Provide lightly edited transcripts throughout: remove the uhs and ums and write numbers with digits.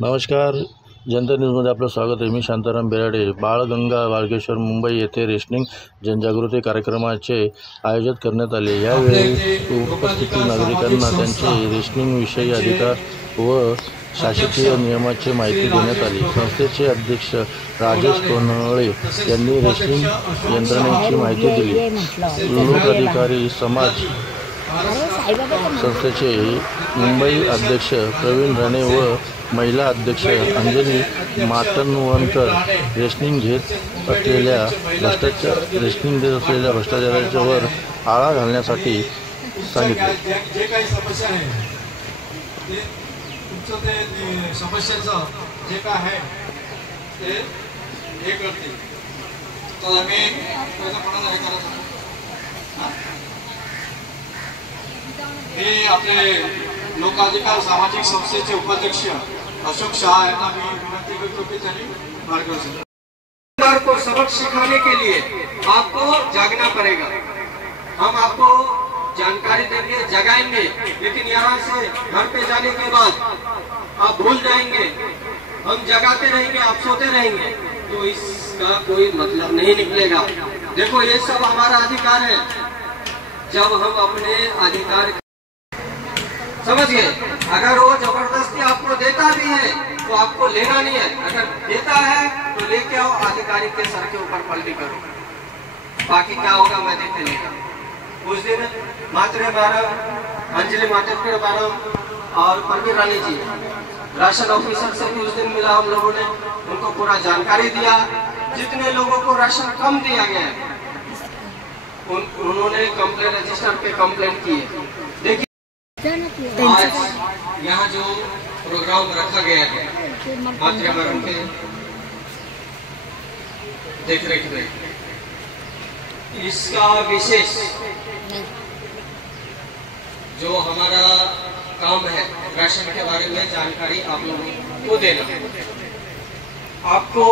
नमस्कार, जनता न्यूजमध्ये आपलं स्वागत आहे। मी शांताराम बेराडे। बाळगंगा वाळकेश्वर मुंबई येथे रेशनिंग जनजागृती कार्यक्रमाचे आयोजन करण्यात आले। यावेळी उपस्थित नागरिकांना त्यांचे रेशनिंगविषयी अधिकार व शासकीय नियमांची माहिती देण्यात आली। संस्थेचे अध्यक्ष राजेश कोनळे यांनी रेशनिंग यंत्रणेची माहिती दिली। लोकाधिकारी समाज संस्थेचे मुंबई अध्यक्ष प्रवीण राणे व महिला अध्यक्ष अंजली माटणवणकर रेशनिंग घेत असलेल्या भ्रष्टाचारावर आळा घालण्यासाठी सांगितले। जे काही समस्या आहे ते तुमचं ते समस्याचं जे काय आहे ते हे करते। तर आम्ही त्याचा पडा आहे करायचं। हे आपले लोकाधिकार सामाजिक संस्थेचे उपाध्यक्ष अशोक शाह यांना मी विनंती करतो की त्यांनी मार्गदर्शन को सबक सिखाने के लिए आपको जागना पड़ेगा। हम आपको जानकारी देंगे, जगाएंगे, लेकिन यहाँ से घर पे जाने के बाद आप भूल जाएंगे। हम जगाते रहेंगे, आप सोते रहेंगे, तो इसका कोई मतलब नहीं निकलेगा। देखो, ये सब हमारा अधिकार है। जब हम अपने अधिकार समझ गए, अगर वो जबरदस्ती आपको देता भी है तो आपको लेना नहीं है। अगर देता है तो लेके आओ, अधिकारी के सर के ऊपर पलटी करो, बाकी क्या होगा मैं देख लेगा। उस दिन मात्र मैडम अंजलि माटणकर मैडम और प्रवीण राणे जी राशन ऑफिसर से भी उस दिन मिला। हम लोगों ने उनको पूरा जानकारी दिया। जितने लोगों को राशन कम दिया गया है उन्होंने कंप्लेंट रजिस्टर पे कंप्लेंट की है। देखिए, आज यहाँ जो प्रोग्राम रखा गया है मातृमरण के देख रेख में, इसका विशेष जो हमारा काम है राशन के बारे में जानकारी आप लोगों को देना। आपको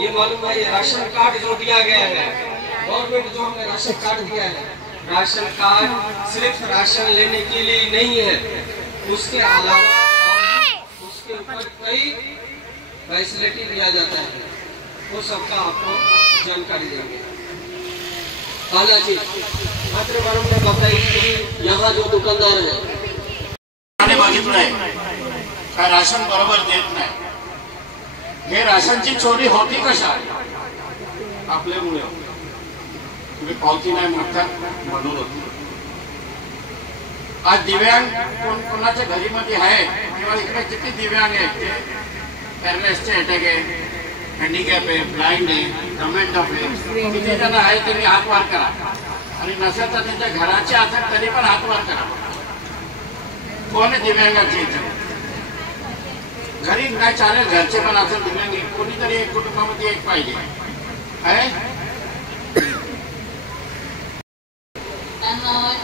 ये मालूम है, ये राशन कार्ड जो दिया गया है, गवर्नमेंट जो हमें राशन कार्ड दिया है, राशन कार्ड सिर्फ राशन लेने के लिए नहीं है, उसके अलावा उसके ऊपर कई फैसिलिटी दिया जाता है। वो सबका आपको जानकारी देंगे। पहला चीज मात्र ने बताई कि यहाँ जो दुकानदार है काय राशन बरोबर देत नाही। हे राशनची चोरी होती कशा? आपल्यामुळे। तुम्ही पावती नाही म्हणतात म्हणून होती। आज दिव्यांग कोणाच्या घरी मध्ये आहेत किंवा इकडे किती दिव्यांग आहेत, ते पॅरालिसिसचे अटॅक आहे, हँडिकॅप आहे, ब्लाइंड आहे, डमेंट आहे, किती जण आहेत त्यांनी हात वर करा। आणि नसेल तर त्यांच्या घराचे असेल तरी पण हात वर करा। कोण दिव्यांगाचे घरी नाही चालेल, घरचे पण असेल दिव्यांग, कोणीतरी एक कुटुंबामध्ये एक पाहिजे आहे।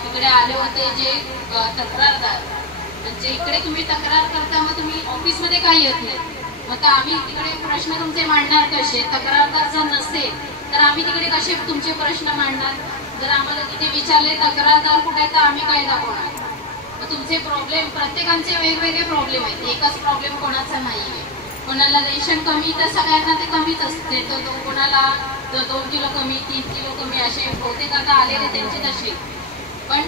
तिकडे आले होते जे तक्रारदार, म्हणजे इकडे तुम्ही तक्रार करता, मग तुम्ही ऑफिस मध्ये काही येत नाही। मग आम्ही तिकडे प्रश्न तुमचे मांडणार कसे? तक्रारदार जर नसेल तर आम्ही तिकडे कसे तुमचे प्रश्न मांडणार? जर आम्हाला तिथे विचारले तक्रारदार कुठे, तर आम्ही काय दाखवणार? मग तुमचे प्रॉब्लेम, प्रत्येकांचे वेगवेगळे प्रॉब्लेम आहेत, एकच प्रॉब्लेम कोणाचा नाहीये। कोणाला रेशन कमी तर सगळ्यांना ते कमीच असते, तर कोणाला 2 किलो कमी, 3 किलो कमी, असे बहुतेक आता आलेले त्यांचे तसे। पण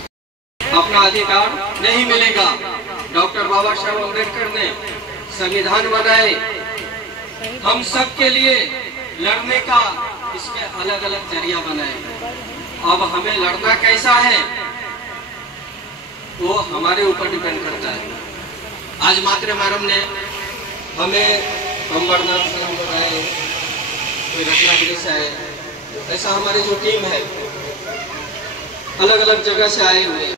अपना अधिकार नहीं मिलेगा। डॉक्टर बाबा साहब अम्बेडकर ने संविधान बनाए हम सब के लिए लड़ने का, इसमें अलग अलग जरिया बनाए। अब हमें लड़ना कैसा है वो हमारे ऊपर डिपेंड करता है। आज मात्र मैडम ने हमें अंबरनाथ से बताए, कोई रत्नागिरी से आए, ऐसा हमारी जो टीम है अलग अलग जगह से आए हुए।